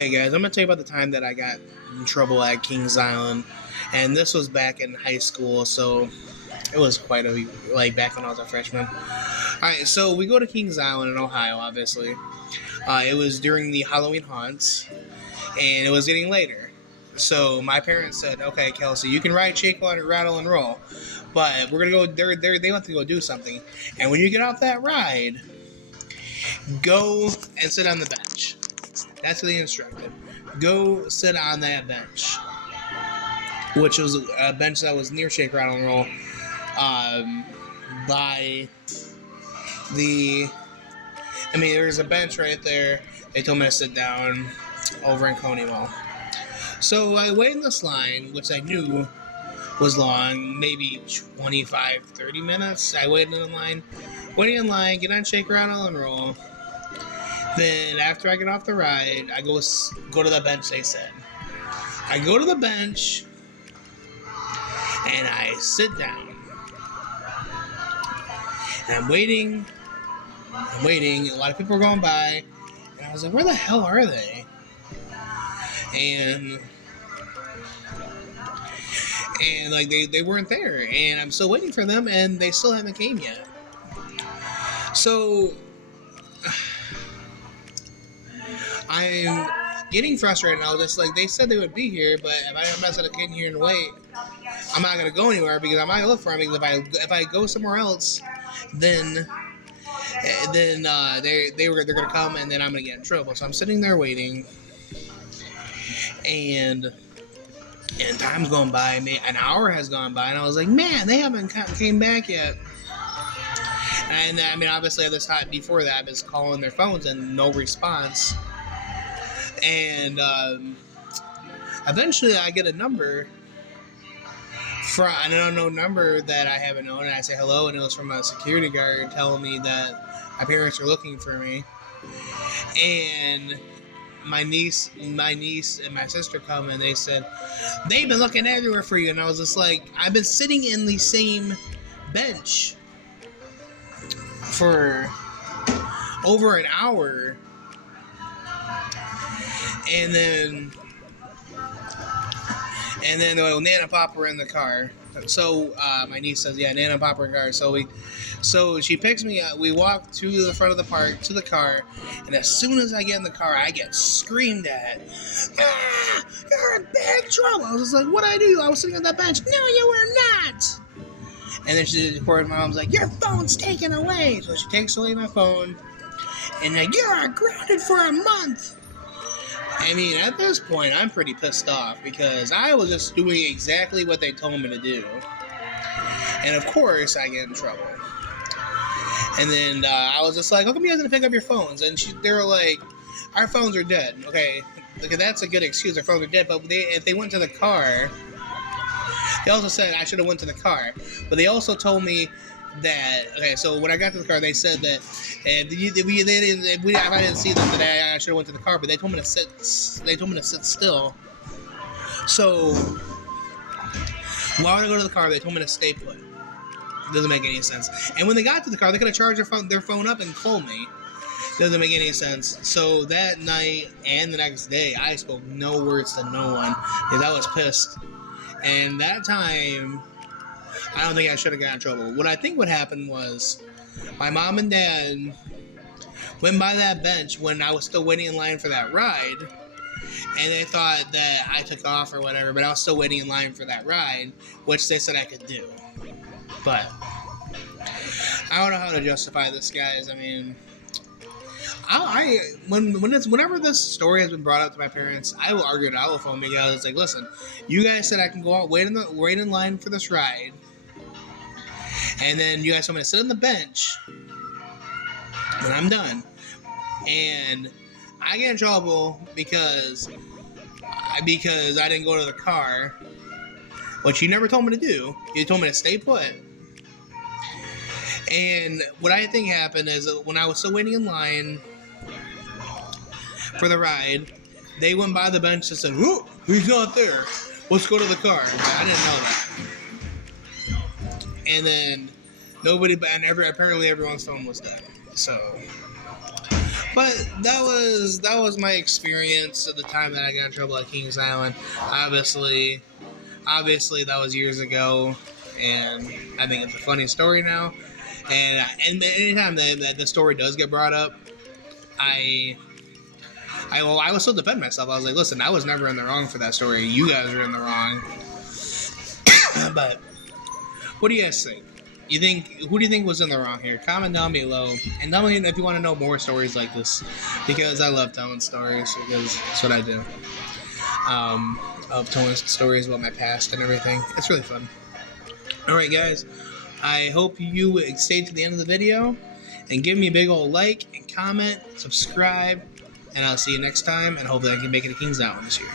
Hey guys, I'm gonna tell you about the time that I got in trouble at Kings Island, and this was back in high school, so it was quite a back when I was a freshman. All right, so we go to Kings Island in Ohio. Obviously, it was during the Halloween haunts, and it was getting later. So my parents said, "Okay, Kelsey, you can ride, shake, rattle, and roll, but we're gonna go. They want to go do something, and when you get off that ride, go and sit on the bench." That's what they instructed. Go sit on that bench, which was a bench that was near Shake, Rattle, and Roll, by the. There's a bench right there. They told me to sit down over in Coney Mall. So I waited in this line, which I knew was long, maybe 25, 30 minutes. I waited in line, get on Shake, Rattle, and Roll. Then after I get off the ride, I go to the bench they said. I go to the bench and I sit down. And I'm waiting. A lot of people are going by. And I was like, where the hell are they? And like they weren't there. And I'm still waiting for them and they still haven't came yet. So I'm getting frustrated. I was just like, they said they would be here, but if I'm not going to get here and wait, I'm not going to go anywhere because I'm not going to look for them. Because if I go somewhere else, then they're going to come and then I'm going to get in trouble. So I'm sitting there waiting, and time's going by. An hour has gone by, and I was like, man, they haven't came back yet. And obviously at this time before that, I was calling their phones and no response. And eventually I get a number from an unknown number that I haven't known, and I say hello, and it was from a security guard telling me that my parents are looking for me. And my niece and my sister come, and they said, they've been looking everywhere for you. And I was just like, I've been sitting in the same bench for over an hour. And then Nana and Pop were in the car. So my niece says, yeah, Nana and Pop were in the car. So she picks me up. We walk to the front of the park to the car, and as soon as I get in the car, I get screamed at. Ah, you're in bad trouble. I was just like, what did I do? I was sitting on that bench. No, you were not. And then she reported, my mom's like, your phone's taken away. So she takes away my phone, and like, you're grounded for a month. At this point, I'm pretty pissed off because I was just doing exactly what they told me to do. And of course, I get in trouble. And then I was just like, how come you guys didn't pick up your phones? And they were like, our phones are dead. Okay, that's a good excuse. Our phones are dead. But if they went to the car, they also said I should have went to the car. But they also told me that, okay, so when I got to the car, they said that if I didn't see them today, I should have went to the car. But they told me to sit. They told me to sit still. So while I go to the car, they told me to stay put. Doesn't make any sense. And when they got to the car, they could have charged their phone up and called me. Doesn't make any sense. So that night and the next day, I spoke no words to no one because I was pissed. And that time, I don't think I should have gotten in trouble. What I think what happened was my mom and dad went by that bench when I was still waiting in line for that ride, and they thought that I took off or whatever, but I was still waiting in line for that ride, which they said I could do. But I don't know how to justify this, guys. Whenever this story has been brought up to my parents, I will argue it out with them because it's like, listen, you guys said I can go out, wait in line for this ride, and then you guys told me to sit on the bench, and I'm done. And I get in trouble because I didn't go to the car, which you never told me to do. You told me to stay put. And what I think happened is that when I was still waiting in line for the ride, they went by the bench and said, "Whoa, he's not there. Let's go to the car." I didn't know that. And then apparently everyone's phone was dead. So, But that was my experience at the time that I got in trouble at Kings Island. Obviously, that was years ago, and I think it's a funny story now. And anytime that the story does get brought up, I will still defend myself. I was like, listen, I was never in the wrong for that story. You guys are in the wrong. But what do you guys think? Who do you think was in the wrong here? Comment down below, and tell me if you want to know more stories like this, because I love telling stories, because that's what I do. Of telling stories about my past and everything. It's really fun. All right, guys. I hope you stayed to the end of the video, and give me a big old like and comment, subscribe, and I'll see you next time. And hopefully I can make it to Kings Island this year.